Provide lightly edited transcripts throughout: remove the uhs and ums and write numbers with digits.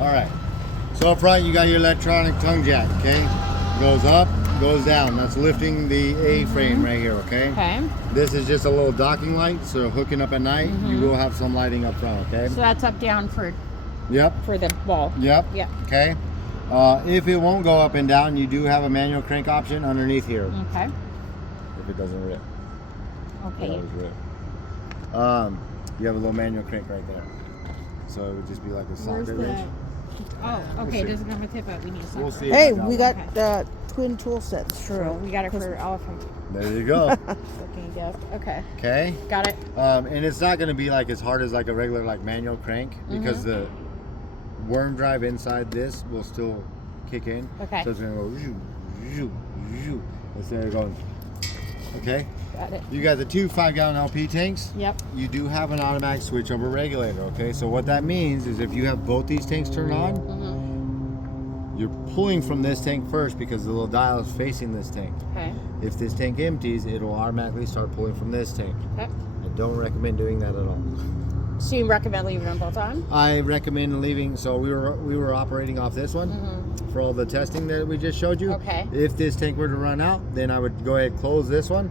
All right. So up front, you got your electronic tongue jack, okay? Goes up, goes down. That's lifting the A-frame right here, okay? Okay. This is just a little docking light, so hooking up at night, you will have some lighting up front, okay? So that's up down for Yep. the ball. Yep. Yep. Okay. If it won't go up and down, you do have a manual crank option underneath here. Okay. If it doesn't rip. Okay. It always rip. You have a little manual crank right there. So it would just be like a Where's socket the? wrench. Oh, okay. see. It doesn't come with it, but we need a socket. We'll see. Hey, if I we got got Okay. twin tool sets. True. For We got it for elephant one. There you go. looking gift. Okay. Okay. Got it. And it's not going to be like as hard as like a regular like manual crank because the worm drive inside this will still kick in. Okay. So it's going to go zoo, zoo, zoo, instead of going. Okay. Got it. You got the two 5-gallon LP tanks. Yep. You do have an automatic switch over regulator. Okay. So what that means is if you have both these tanks turned on, you're pulling from this tank first because the little dial is facing this tank. Okay. If this tank empties, it'll automatically start pulling from this tank. Okay. I don't recommend doing that at all. So you recommend leaving them both on? I recommend leaving. So we were operating off this one for all the testing that we just showed you. Okay. If this tank were to run out, then I would go ahead and close this one,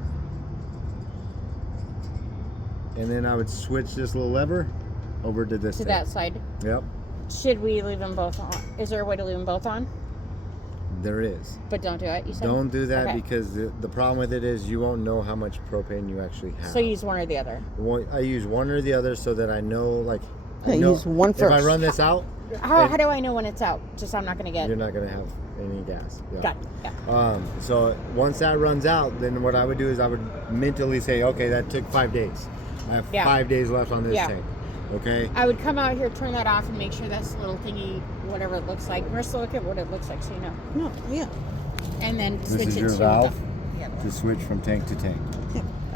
and then I would switch this little lever over to this. To tank. that side. Yep. Should we leave them both on? Is there a way to leave them both on? There is. But don't do it. You said. Don't do that Okay. because the problem with it is you won't know how much propane you actually have. So use one or the other. I use one or the other so that I know, like, I Yeah, know use one if I first. run this out, How do I know when it's out? Just I'm not gonna get. you're not gonna have any gas. Yeah. Got it. Yeah. So once that runs out, then what I would do is I would mentally say, okay, that took 5 days. I have Yeah. 5 days left on this Yeah. tank. Okay. I would come out here, turn that off, and make sure that's little thingy, whatever it looks like. Marissa, look at what it looks like, so you know. No, yeah. And then This switch is it your to valve the other to one. switch from tank to tank.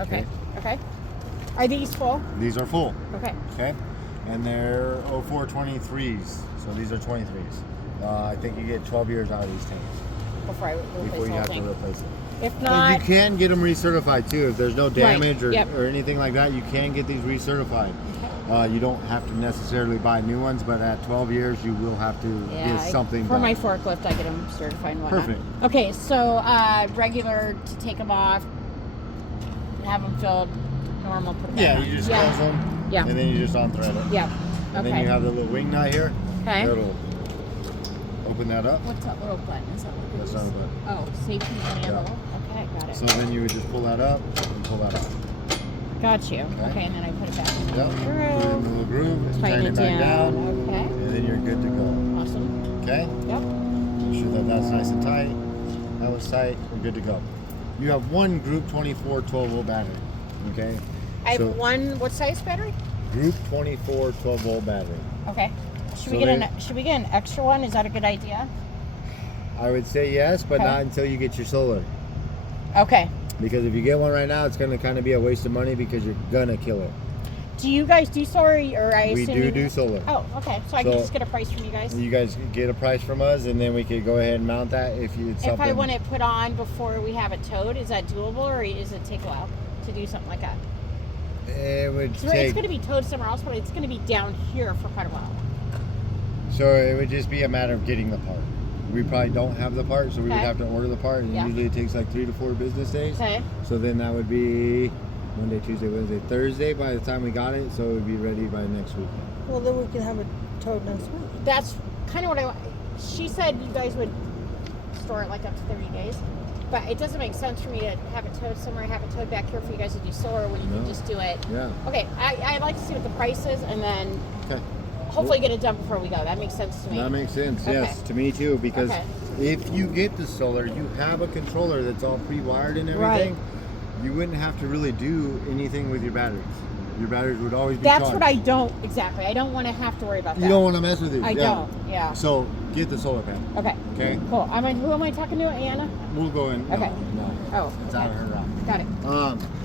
Okay. Okay. Are these full? These are full. Okay. Okay. And they're 0423s. So these are 23s. I think you get 12 years out of these tanks Before I replace before the you whole have to thing. replace it. If And not, you can get them recertified too. If there's no damage Yep. or anything like that, you can get these recertified. You don't have to necessarily buy new ones, but at 12 years, you will have to get something for done. my forklift, I get them certified and whatnot. Perfect. Okay, so regular to take them off, have them filled, normal. Put them Yeah, back you on. just close them, Yeah. and then you just unthread it. Yeah. And Okay. then you have the little wing nut here. Okay. That'll open that up. What's that little button? Is that what it That's is? not a button. Oh, safety and Yeah. level. Okay, got it. So then you would just pull that up and pull that up. Got you. Okay. Okay, and then I put it back in the Yep. Put it in the groove. little groove, Tighten tighten it it back down. down, Okay. and then you're good to go. Awesome. Okay? Yep. Make sure that that's nice and tight. That was tight. We're good to go. You have one Group 24 12-volt battery. Okay? I have So- one. What size battery? Group 24 12-volt battery. Okay. Should we So get an extra one? Is that a good idea? I would say yes, but Okay. not until you get your solar. Okay. Because if you get one right now, it's going to kind of be a waste of money because you're going to kill it. Do you guys do solar, or I We assume do you- do solar. Oh, okay. So I can So- just get a price from you guys. You guys get a price from us, and then we could go ahead and mount that if you. It's If I something- want it put on before we have it towed, is that doable, or does it take a while to do something like that? It would So it's take. going to be towed somewhere else, but it's going to be down here for quite a while. So it would just be a matter of getting the part. We probably don't have the part, so we would Okay. have to order the part, and Yeah. usually it takes like 3 to 4 business days. Okay. So then that would be Monday, Tuesday, Wednesday, Thursday by the time we got it, so it would be ready by next week. Well, then we can have it towed next week. That's kind of what I want. She said you guys would store it like up to 30 days. But it doesn't make sense for me to have it towed somewhere, have it towed back here for you guys to do solar when you can No. just do it. Yeah. Okay, I'd like to see what the price is and then Okay. hopefully get it done before we go. That makes sense to me. That makes sense. Okay. Yes, to me too. Because Okay. if you get the solar, you have a controller that's all pre-wired and everything. Right. You wouldn't have to really do anything with your batteries. Your batteries would always be That's charged. what I don't, exactly. I don't want to have to worry about that. You don't want to mess with it. I don't, yeah. So get the solar panel. Okay, Okay. cool. Who am I talking to, Anna? We'll go in. No, Okay. No. Oh, It's out of her route. got it.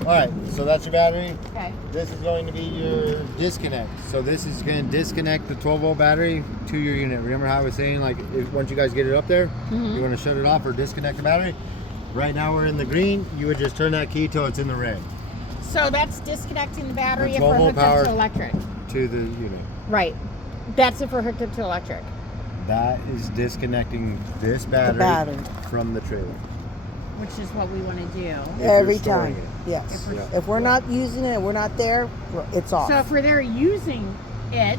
All right. So that's your battery. Okay. This is going to be your disconnect. So this is going to disconnect the 12-volt battery to your unit. Remember how I was saying, like, once you guys get it up there, you want to shut it off or disconnect the battery? Right now we're in the green. You would just turn that key till it's in the red So that's disconnecting the battery The if we're 12-volt hooked up power. to electric. to the unit. Right. That's if we're hooked up to electric. That is disconnecting this battery, battery. from the trailer. Which is what we want to do. If you're Every storing time. it. Yes. Yeah. If we're not using it, we're not there, it's off. So if we're there using it,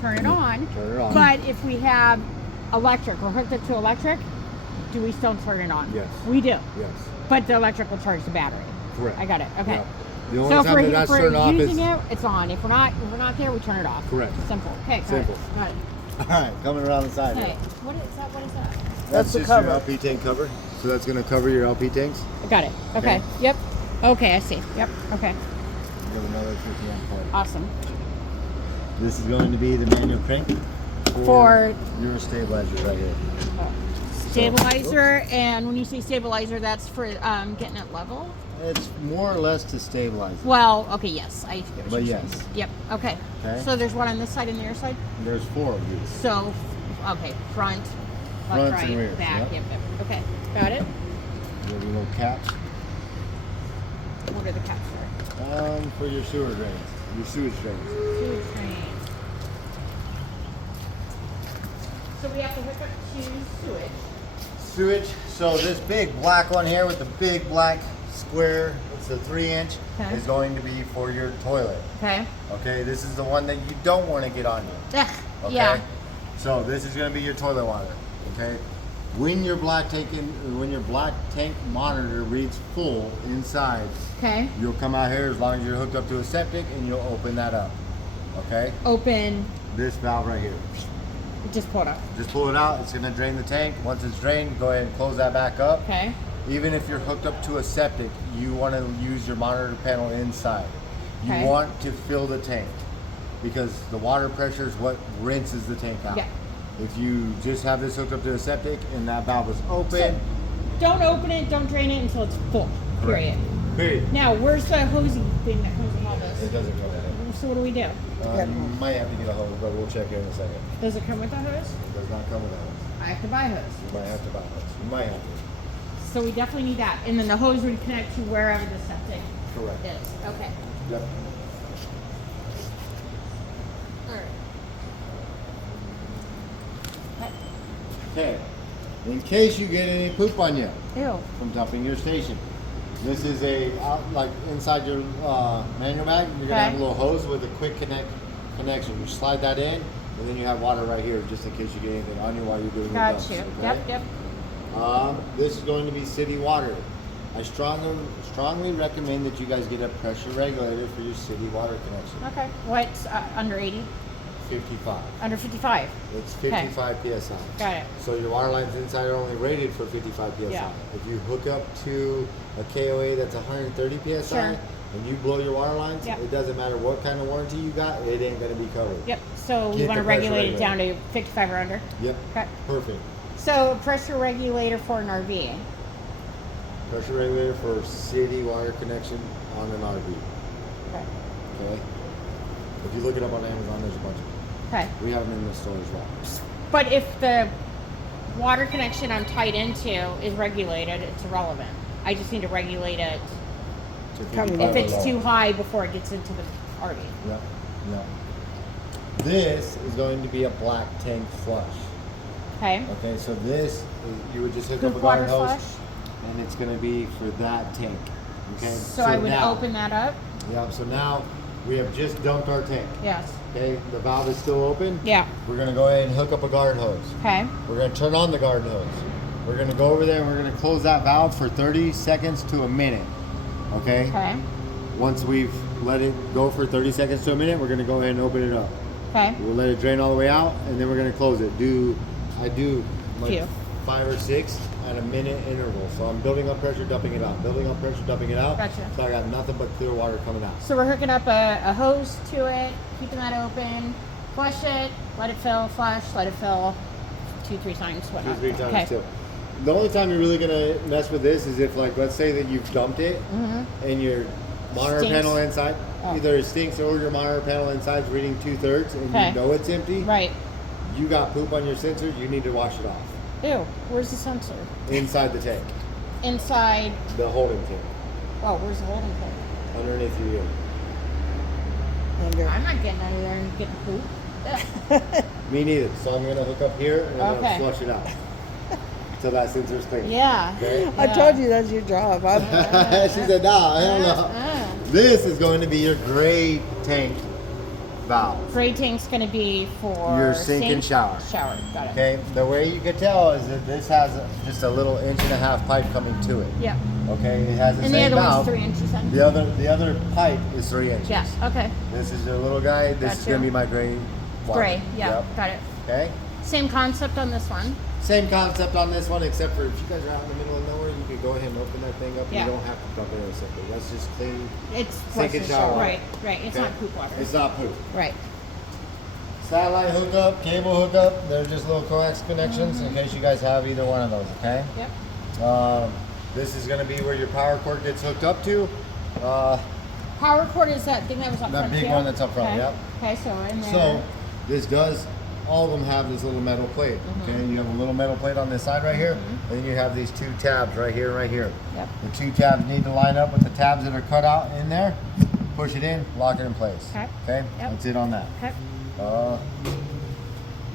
turn it on. Turn it on. But if we have electric, we're hooked up to electric, do we still turn it on? Yes. We do. Yes. But the electric will charge the battery. Correct. I got it. Okay. Yeah. The only So if time we're, that that's if turned we're off is using it, it's on. If we're not there, we turn it off. Correct. Simple. Okay. Got Simple. It. Got it. all right. Coming around the side. Okay. here. What is that? What is that? That's the just cover. your LP tank cover. So that's going to cover your LP tanks. I got it. Okay. Okay. Yep. Okay. I see. Yep. Okay. Got another 51 part. Awesome. This is going to be the manual crank For your stabilizer right here. stabilizer, and when you say stabilizer, that's for getting it level. It's more or less to stabilize it. Well, okay, yes, I get what But you're yes. saying. Yep. Okay. Okay. So there's one on this side and the other side. There's 4 of these. So, okay, front, left, Fronts right, and rears, back. yep. Yep. Okay. Got it. You have your little caps What are the caps for? for your sewer drains, your sewage drains. Two trains. So we have to hook up to sewage. Sewage. So this big black one here with the big black square, it's a 3-inch, Okay. is going to be for your toilet. Okay. Okay, this is the one that you don't want to get on you. Ugh, Okay. Yeah. So this is going to be your toilet water. Okay. When your black tank monitor reads full inside, Okay. you'll come out here as long as you're hooked up to a septic, and you'll open that up. Okay. Open. This valve right here. Just pull it up. Just pull it out. It's going to drain the tank. Once it's drained, go ahead and close that back up. Okay. Even if you're hooked up to a septic, you want to use your monitor panel inside. You Okay. want to fill the tank because the water pressure is what rinses the tank out. Yeah. If you just have this hooked up to a septic and that valve is open, Don't open it. Don't drain it until it's full. Period. period. Now, where's the hosing thing that comes with all this? It doesn't come with it. So what do we do? You might have to get a hose, but we'll check here in a second. Does it come with a hose? It does not come with a hose. I have to buy a hose. You might have to buy a hose. You might have to. So we definitely need that. And then the hose would connect to wherever the septic Correct. is. Okay. Yep. Alright. Okay. In case you get any poop on you Ew. from dumping your station, this is a like inside your manual bag. You're gonna have a Okay. little hose with a quick connection. You slide that in, and then you have water right here just in case you get anything on you while you're doing your Got dumps. you. Okay? Yep. This is going to be city water. I strongly recommend that you guys get a pressure regulator for your city water connection. Okay. What's under 80? 55. Under 55. It's 55 psi. Got it. So your water lines inside are only rated for 55 psi. Yeah. If you hook up to a KOA that's 130 psi Sure. and you blow your water lines, Yeah. it doesn't matter what kind of warranty you got, it ain't going to be covered. Yep. So we Get want to the pressure regulate it down to 55 or under. Yep. Okay. Perfect. So pressure regulator for an RV. Pressure regulator for city water connection on an RV. Okay. Okay. If you look it up on Amazon, there's a bunch of them. Okay. We have them in the store as well. But if the water connection I'm tied into is regulated, it's irrelevant. I just need to regulate it To Coming 55 if it's below. too high before it gets into the RV. Yep. Yep. This is going to be a black tank flush. Okay. Okay, so this is, you would just hook up a Poop water garden hose, flush. and it's going to be for that tank. Okay. So I would now, open that up. Yeah. So now we have just dumped our tank. Yes. Okay. The valve is still open. Yeah. We're going to go ahead and hook up a garden hose. Okay. We're going to turn on the garden hose. We're going to go over there and we're going to close that valve for 30 seconds to a minute. Okay. Okay. Once we've let it go for 30 seconds to a minute, we're going to go ahead and open it up. Okay. We'll let it drain all the way out, and then we're gonna close it. I do like Few. 5 or 6 at a minute interval. So I'm building up pressure, dumping it out, building up pressure, dumping it out. Gotcha. So I got nothing but clear water coming out. So we're hooking up a hose to it, keeping that open, flush it, let it fill, flush, let it fill 2-3 times, whatnot. 2-3 times Okay. too. The only time you're really gonna mess with this is if, like, let's say that you've dumped it and your monitor Stinks. panel inside, Oh. either it stinks or your monitor panel inside is reading 2/3 and Okay. you know it's empty. Right. You got poop on your sensor. You need to wash it off Ew. Where's the sensor? inside the tank, Inside. the holding tank, Oh, where's the holding tank? underneath your unit. Under. I'm not getting under there and getting poop. Ugh. Me neither. So I'm gonna hook up here and I'm Okay. gonna flush it out. So that sensor's clean. Yeah. Okay. I told you that's your job. She said, nah, hell no. This is going to be your gray tank valve. Gray tank's going to be for Your sink and shower. Shower, got it. Okay, the way you can tell is that this has just a little 1.5-inch pipe coming to it. Yeah. Okay, it has the And the same other valve. one's 3 inches then? The other pipe is 3 inches. Yeah, okay. This is your little guy. This is Gotcha. gonna be my gray. Water. Gray, yeah, Yep. got it. Okay. Same concept on this one. Same concept on this one, except for if you guys are out in the middle of nowhere, you could go ahead and open that thing up. Yeah. You don't have to dump it in a sink. That's just clean. It's Sink and shower. Right, right. It's Okay? not poop water. It's not poop. Right. Satellite hookup, cable hookup. They're just little coax connections Mm-hmm. in case you guys have either one of those. Okay. Yep. This is going to be where your power cord gets hooked up to. Power cord is that thing that was up That front big too? one that's up front, Okay. yep. Okay, so in there. So this does, all of them have this little metal plate. Mm-hmm. Okay, you have a little metal plate on this side right here, and then you have these 2 tabs right here and right here. Yep. The 2 tabs need to line up with the tabs that are cut out in there. Push it in, lock it in place. Okay. Okay, Yep. that's it on that. Okay.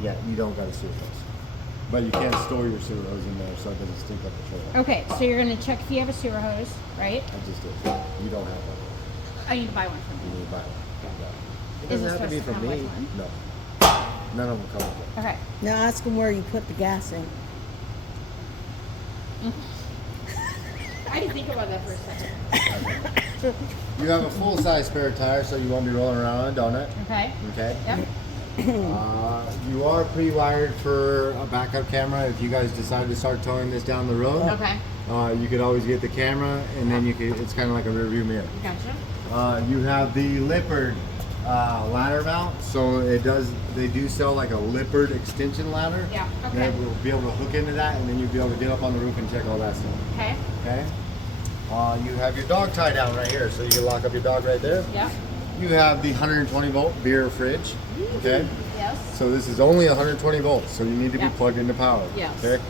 Yeah, you don't got a sewer hose. But you can store your sewer hose in there so it doesn't stink up the trailer. Okay, so you're going to check if you have a sewer hose, right? I just did. You don't have one. I need to buy one from You you. need to buy one. It Is doesn't it have to be supposed to from come me. with one? No. None of them come with it. Okay. Now ask them where you put the gas in. I didn't think about that for a second. You have a full-size spare tire, so you won't be rolling around on a donut. Okay. Okay. Yep. You are pre-wired for a backup camera if you guys decide to start towing this down the road. Okay. You could always get the camera, and then you could. It's kind of like a rear view mirror. Gotcha. You have the Lippard ladder mount, so it does. They do sell like a Lippard extension ladder. Yeah, okay. That will be able to hook into that, and then you'll be able to get up on the roof and check all that stuff. Okay. Okay. You have your dog tie down right here, so you can lock up your dog right there. Yep. You have the 120 volt beer fridge. Okay. Yes. So this is only 120 volts, so you need to be Yeah. plugged into power. Yes. Okay.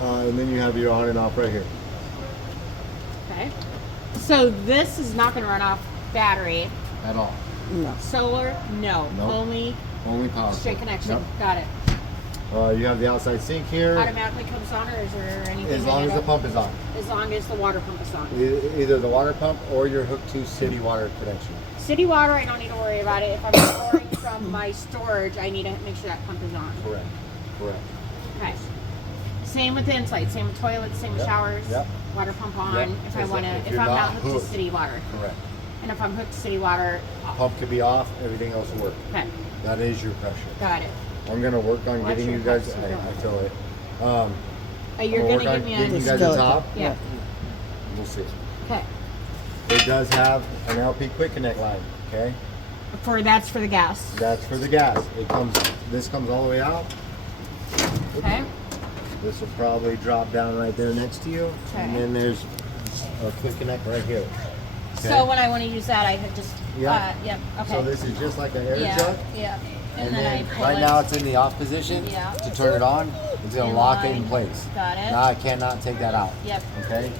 And then you have your on and off right here. Okay. So this is not going to run off battery. At all. No. Solar? No. Nope. Only Only power. straight connection. Yep. Got it. You have the outside sink here. Automatically comes on, or is there anything? As long as the pump is on. As long as the water pump is on. Either the water pump or you're hooked to city water connection. City water, I don't need to worry about it. If I'm storing from my storage, I need to make sure that pump is on. Correct. Correct. Okay. Same with the inside. Same with toilets. Same with Yep. showers. Yep. Water pump on. Yep. If I If want to, you're if I'm not not hooked to hooked. city water, Correct. and if I'm hooked to city water, off. Pump could be off. Everything else will work. Okay. That is your pressure. Got it. I'm gonna work on Watch getting your you guys. cups, you I don't. feel it. You're I'm gonna work on give me getting a. you guys a skeleton. top. Yeah. We'll see. Okay. It does have an LP Quick Connect line. Okay. That's for the gas. That's for the gas. It comes. This comes all the way out. Okay. This will probably drop down right there next to you, Okay. and then there's a Quick Connect right here. So when I want to use that, I could just. Yeah. Yep. Okay. So this is just like an air yeah. jug. Yeah. And, And then then I pull right it. now it's in the off position. Yeah. To turn it on, it's gonna In lock it in line. place. Got it. Now I cannot take that out. Yep. Okay.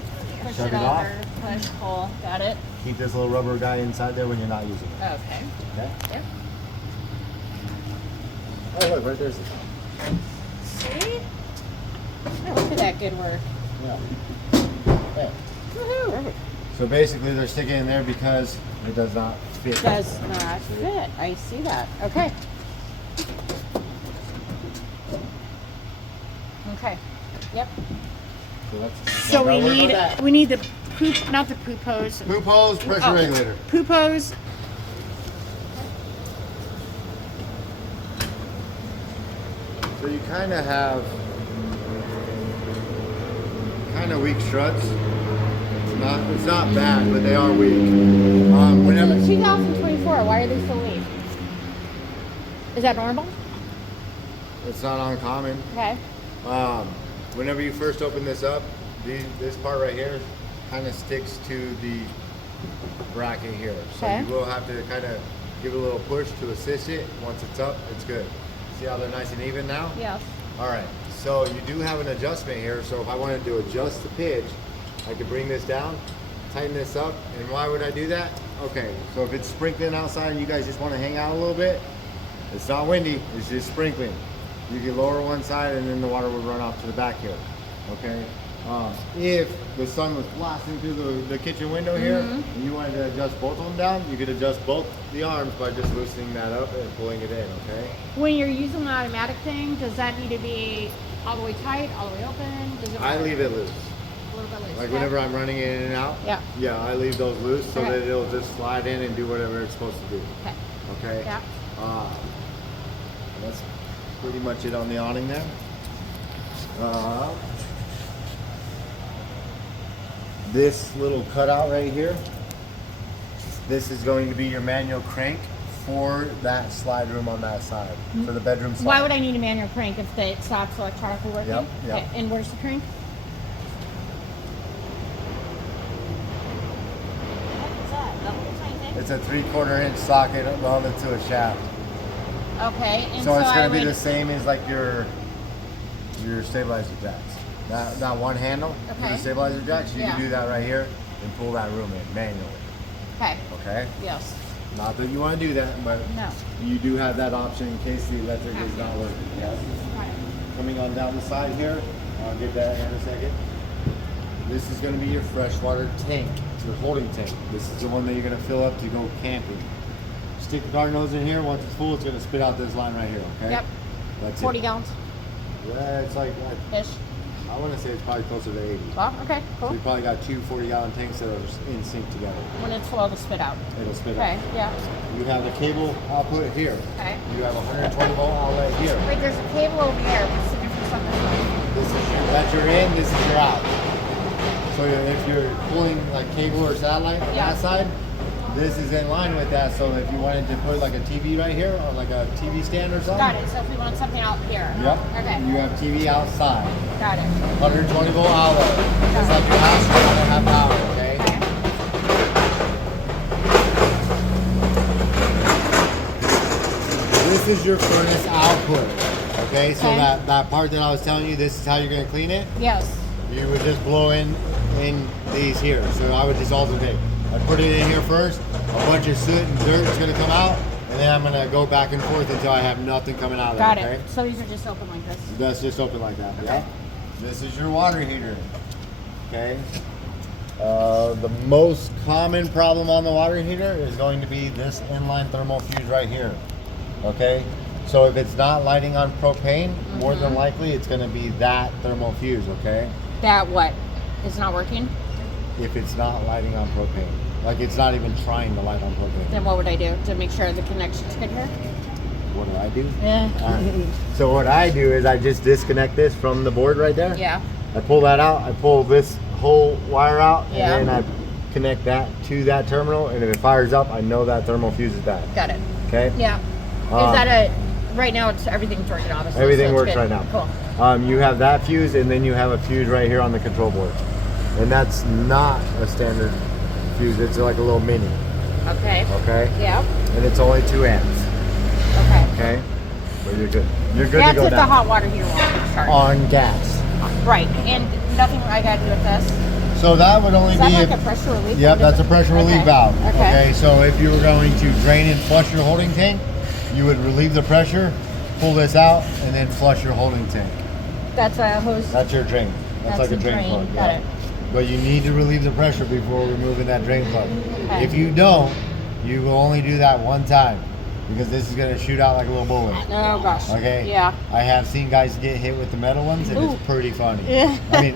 Push Shut it it off. over. Push. Pull. Got it. Keep this little rubber guy inside there when you're not using it. Okay. Okay. Yep. Oh look, right there's the top. See? Oh, look at that good work. Yeah. Yeah. Woohoo! So basically they're sticking in there because it does not fit. Does not fit. I see that. Okay. Okay. Yep. So that's. So don't we worry about that. need the poop, not the poop hose. Poop hose, pressure Oh. regulator. Poop hose. So you kind of have weak struts. It's not bad, but they are weak. Whenever It's 2024. Why are they so weak? Is that normal? it's not uncommon. Okay. Whenever you first open this up, this part right here kind of sticks to the bracket here. So Okay. you will have to kind of give it a little push to assist it. Once it's up, it's good. See how they're nice and even now? Yes. All right, so you do have an adjustment here. So if I wanted to adjust the pitch, I could bring this down, tighten this up. And why would I do that? Okay, so if it's sprinkling outside and you guys just want to hang out a little bit, It's not windy, it's just sprinkling. You can lower one side and then the water would run off to the back here. Okay? If the sun was blasting through the kitchen window here and you wanted to adjust both of them down, you could adjust both the arms by just loosening that up and pulling it in, okay? When you're using the automatic thing, does that need to be all the way tight, all the way open? Does it I leave it loose. a little bit loose? Like okay. whenever I'm running in and out, Yeah. yeah, I leave those loose so Okay. that it'll just slide in and do whatever it's supposed to do. Okay. Okay? Yeah. That's pretty much it on the awning there. This little cutout right here, this is going to be your manual crank for that slide room on that side, for the bedroom side. Why would I need a manual crank if it stops electronically working? Yep, yep. Okay. And where's the crank? What is that? That little tiny thing? It's a 3/4 inch socket welded to a shaft. Okay. And So it's I going to be would- the same as like your stabilizer jacks. That one handle for Okay. the stabilizer jacks, you Yeah. can do that right here and pull that room in manually. Okay. Okay? Yes. Not that you want to do that, but No. you do have that option in case the electric is not working. Yes. Right. Coming on down the side here, I'll get that in a second. This is going to be your freshwater tank, your holding tank. This is the one that you're going to fill up to go camping. Stick the garden hose in here. Once it's full, it's going to spit out this line right here. Okay. Yep. That's 40 it. gallons Yeah, it's like ish. I want to say it's probably closer to 80. Well, okay, So cool. you probably got two 40-gallon tanks that are in sync together. When it's full, it'll spit out. It'll spit Okay, out. yeah. You have the cable output here. Okay. You have a 120 volt outlet here. Wait, there's a cable over there. What's the difference on this one? This is that you're in. This is your out. So if you're pulling like cable or satellite on Yeah. that side, this is in line with that. So if you wanted to put like a TV right here or like a TV stand or something. Got it. So if we want something out here. Yep. Okay. You have TV outside. Got it. 120 volt outlet. Just like your house, you're gonna have power. Okay. Okay. This is your furnace output. Okay. So Okay. that part that I was telling you, this is how you're gonna clean it. Yes. You would just blow in these here. So I would just alternate. I put it in here first. A bunch of soot and dirt is gonna come out, and then I'm gonna go back and forth until I have nothing coming out of Got it. Okay. it. So these are just open like this. That's just open like that. Okay. Yeah. This is your water heater. Okay. The most common problem on the water heater is going to be this inline thermal fuse right here. Okay. So if it's not lighting on propane, more than likely it's going to be that thermal fuse. Okay. That what? It's not working? If it's not lighting on propane, like it's not even trying to light on propane. Then what would I do to make sure the connection's good here? What do I do? Yeah. So what I do is I just disconnect this from the board right there. Yeah. I pull that out. I pull this whole wire out, Yeah. and then I connect that to that terminal. And if it fires up, I know that thermal fuse is bad. Got it. Okay. Yeah. Um, Is that a right now? It's everything's working obviously. so Everything it's works good. right now. Cool. You have that fuse, and then you have a fuse right here on the control board, and that's not a standard fuse. It's like a little mini. Okay. Okay. Yeah. And it's only 2 amps. Okay. Okay. But you're good. You're good That's to go if the down. hot water heater won't start. On gas. Right. And nothing I got to do with this. So that would only Is that be like if, a pressure relief? Yep, What that's is a it? pressure relief Okay. valve. Okay. So if you were going to drain and flush your holding tank, you would relieve the pressure, pull this out, and then flush your holding tank. That's a hose. That's your drain. That's like a drain plug. Got yeah. it. But you need to relieve the pressure before removing that drain plug. Okay. If you don't, you will only do that one time because this is going to shoot out like a little bullet. Oh gosh. Okay. Yeah. I have seen guys get hit with the metal ones, and Ooh. it's pretty funny. Yeah. I mean,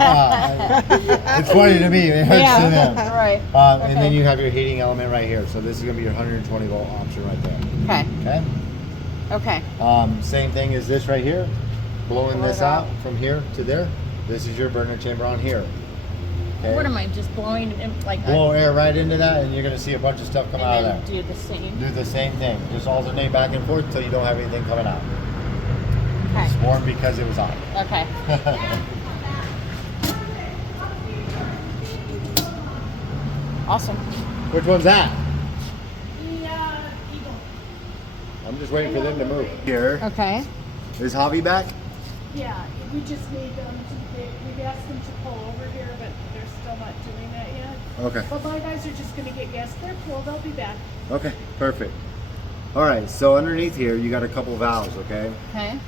it's funny to me. It hurts to them. Right. And then you have your heating element right here. So this is going to be your 120 volt option right there. Okay. Okay. Okay. Same thing as this right here. Blowing Blow this it out. out from here to there. This is your burner chamber on here. Okay. What am I just blowing in, like? Blow air right into that, and you're going to see a bunch of stuff come out and of then there. do the same. Do the same thing. Just alternate back and forth until you don't have anything coming out. Okay. It's warm because it was hot. Okay. Awesome. Which one's that? Eagle. I'm just waiting for them to move. Here. Okay. Is Javi back? Yeah, we just need them to, we've asked them to pull over here, but they're still not doing that yet. Okay. But my guys are just gonna get gas. They're cool, they'll be back. Okay. Perfect. All right, so underneath here, you got a couple valves, okay? Okay.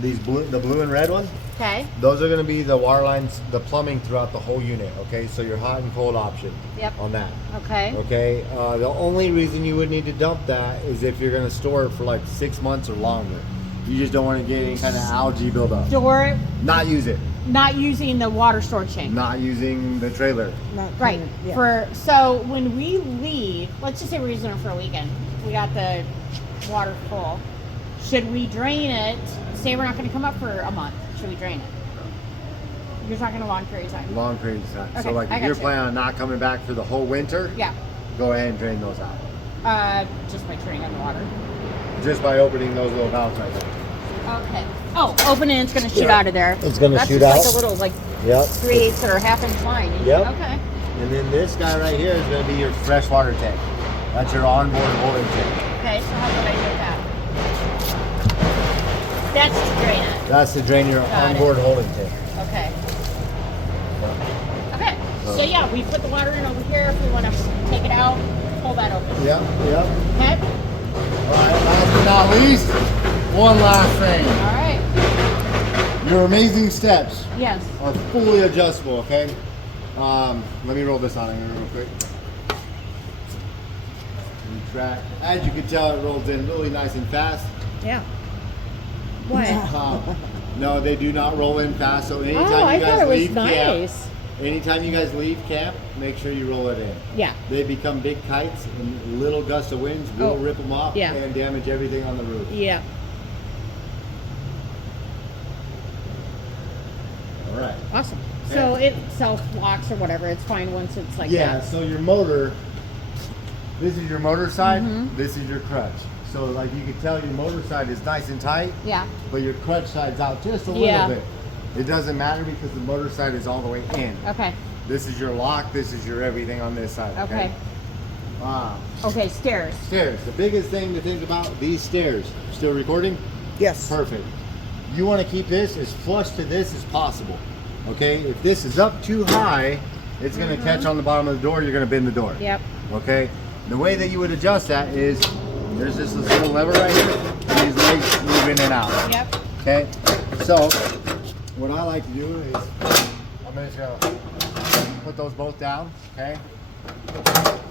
The blue and red one, Okay. those are gonna be the water lines, the plumbing throughout the whole unit, okay? So your hot and cold option Yep. on that, Okay. okay? The only reason you would need to dump that is if you're gonna store it for like 6 months or longer. You just don't wanna get any kind of algae buildup. Store it, Not use it, not using the water storage tank. not using the trailer. Not Right. yeah. So when we leave, let's just say we're using it for a weekend. We got the water full. Should we drain it? Say we're not going to come up for a month. Should we drain it? You're talking a long period of time. Long periods of time. Okay, So like I if got you're you. planning on not coming back for the whole winter, Yeah. go ahead and drain those out. Just by turning on the water. Just by opening those little valves right there. Okay. Oh, open it. It's going to shoot Yeah. out of there. It's gonna That's shoot just out. like a little like Yep. 3/8 or ½ inch line. Yep. Okay. And then this guy right here is going to be your freshwater tank. That's your onboard holding tank. Okay. So how would I do that? That's to drain it. That's to drain your Got it. onboard holding tank. Okay. Okay. So yeah, we put the water in over here. If we want to take it out, pull that open. Yep, yep. Okay. All right, last but not least, one last thing. All right. Your amazing steps Yes. are fully adjustable, okay? Let me roll this on here real quick. Retract. As you can tell, it rolls in really nice and fast. Yeah. What? No, they do not roll in fast. So anytime Oh, I you guys thought it was leave nice. camp, anytime you guys leave camp, make sure you roll it in. Yeah. They become big kites, and little gusts of winds will Oh, rip them off yeah. and damage everything on the roof. Yeah. All right. Awesome. So it self-locks or whatever. It's fine once it's like Yeah, that. so your motor, this is your motor side, Mhm. this is your crutch. So like you can tell your motor side is nice and tight, Yeah. but your crutch side's out just a little Yeah. bit. It doesn't matter because the motor side is all the way in. Okay. This is your lock, this is your everything on this side. Okay. Okay? Okay. Stairs. Stairs. The biggest thing to think about, these stairs. Still recording? Yes. Perfect. You want to keep this as flush to this as possible. Okay? If this is up too high, it's going to catch on the bottom of the door, you're going to bend the door. Yep. Okay? The way that you would adjust that is there's this little lever right here, and these legs move in and out. Yep. Okay? So, what I like to do is I'm just going to put those both down. Okay?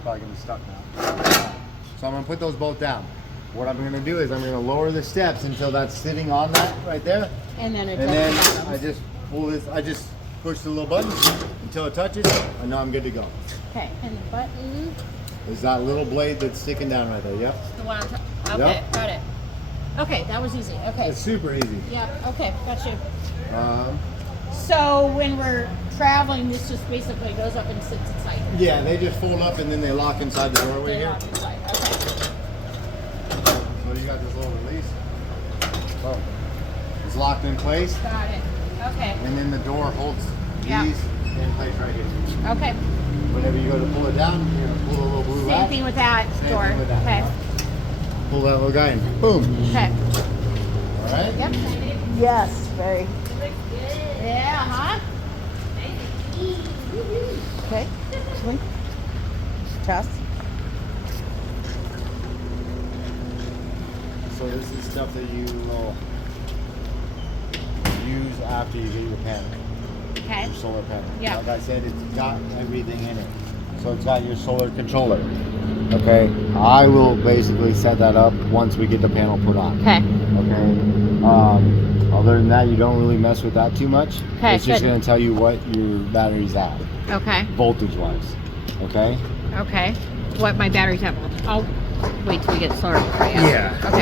Probably going to be stuck now. So I'm going to put those both down. What I'm going to do is I'm going to lower the steps until that's sitting on that right there. And then And then adjust the I bottoms. just pull this, I just push the little button until it touches. I know I'm good to go. Okay. And the button. There's that little blade that's sticking down right there. Yep. The one on top. Okay. Yep. Got it. Okay. That was easy. Okay. It's super easy. Yeah. Okay. Got you. Um, So when we're traveling, this just basically goes up and sits inside. yeah, they just fold up and then they lock inside the doorway They here. lock inside. Okay. So you got this little release. Boom. It's locked in place, Got it. Okay. and then the door holds Yeah. these in place right here. Okay. Whenever you go to pull it down, you're gonna pull the little blue Same latch. thing with that Same door. thing with that. Okay. Pull that little guy in. Boom. Okay. All right. Yep. Yes, very. Yeah. Huh? Okay. Swing. Test. So this is stuff that you will use after you get your panel, Okay. your solar panel. Yeah. Like I said, it's got everything in it. So it's got your solar controller. Okay. I will basically set that up once we get the panel put on. Okay. Okay. Other than that, you don't really mess with that too much. Okay, It's just good. going to tell you what your battery's at, Okay. voltage wise. Okay. Okay. What my battery's at? I'll wait till we get solar before you. Yeah. Okay.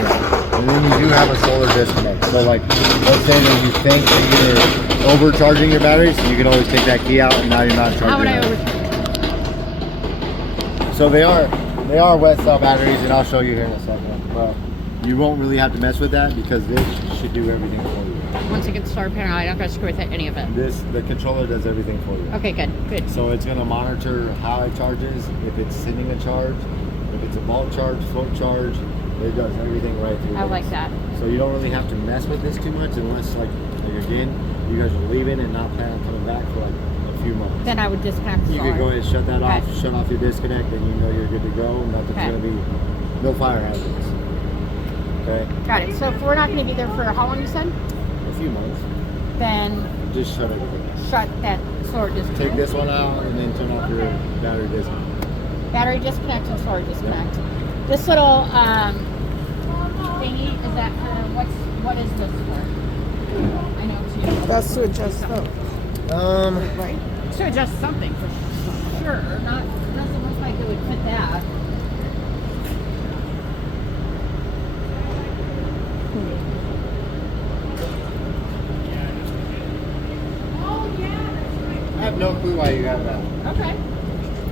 And then you do have a solar disconnect. So like, let's say that you think that you're overcharging your batteries, you can always take that key out and now you're not charging. How would I it. overcharge? So they are wet cell batteries, and I'll show you here in a second. But you won't really have to mess with that because this should do everything for you. Once I get the solar panel, I don't got to screw with any of it. The controller does everything for you. Okay. Good. Good. So it's gonna monitor how it charges, if it's sending a charge, if it's a bulk charge, float charge, it does everything right through. I this. like that. So you don't really have to mess with this too much unless like again, you guys are leaving and not planning on coming back for like a few months. Then I would disconnect the You solar. could go ahead and shut that off, Okay. shut off your disconnect, and you know you're good to go. Nothing's Okay. gonna be, no fire hazards. Okay. Got it. So if we're not going to be there for how long you said, A few months. then Just shut everything. shut that solar disconnect. Take this one out and then turn off your battery disconnect. Battery disconnect and solar disconnect. This little thingy is that for what is this for? I know too. That's to adjust those, right? To adjust something for sure. Not doesn't look like it would fit that. I have no clue why you have that. Okay.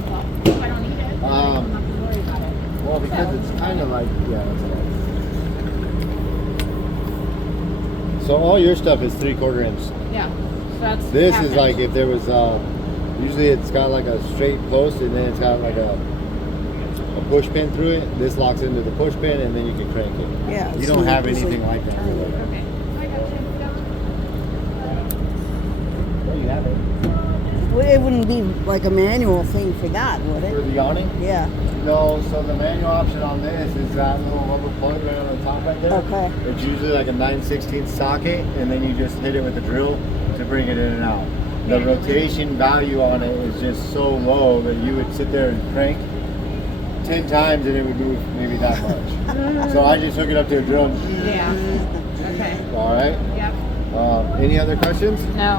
Well, if I don't need it, I don't have to worry about it. Well, because it's kind of like, yeah, that's right. So all your stuff is 3/4 inch. Yeah. So that's This half is inch. like if there was, usually it's got like a straight post and then it's got like a push pin through it. This locks into the push pin and then you can crank it. Yeah. You so don't have usually anything like that. turn it. Okay. I got you. Well, you have it. Well, it wouldn't be like a manual thing for that, would For it? the awning? Yeah. No, so the manual option on this is that little rubber plug right on the top right there. Okay. It's usually like a 9/16 socket, and then you just hit it with a drill to bring it in and out. The rotation value on it is just so low that you would sit there and crank 10 times and it would move maybe that much. So I just hook it up to a drill. Yeah. Okay. All right. Yep. Any other questions? No.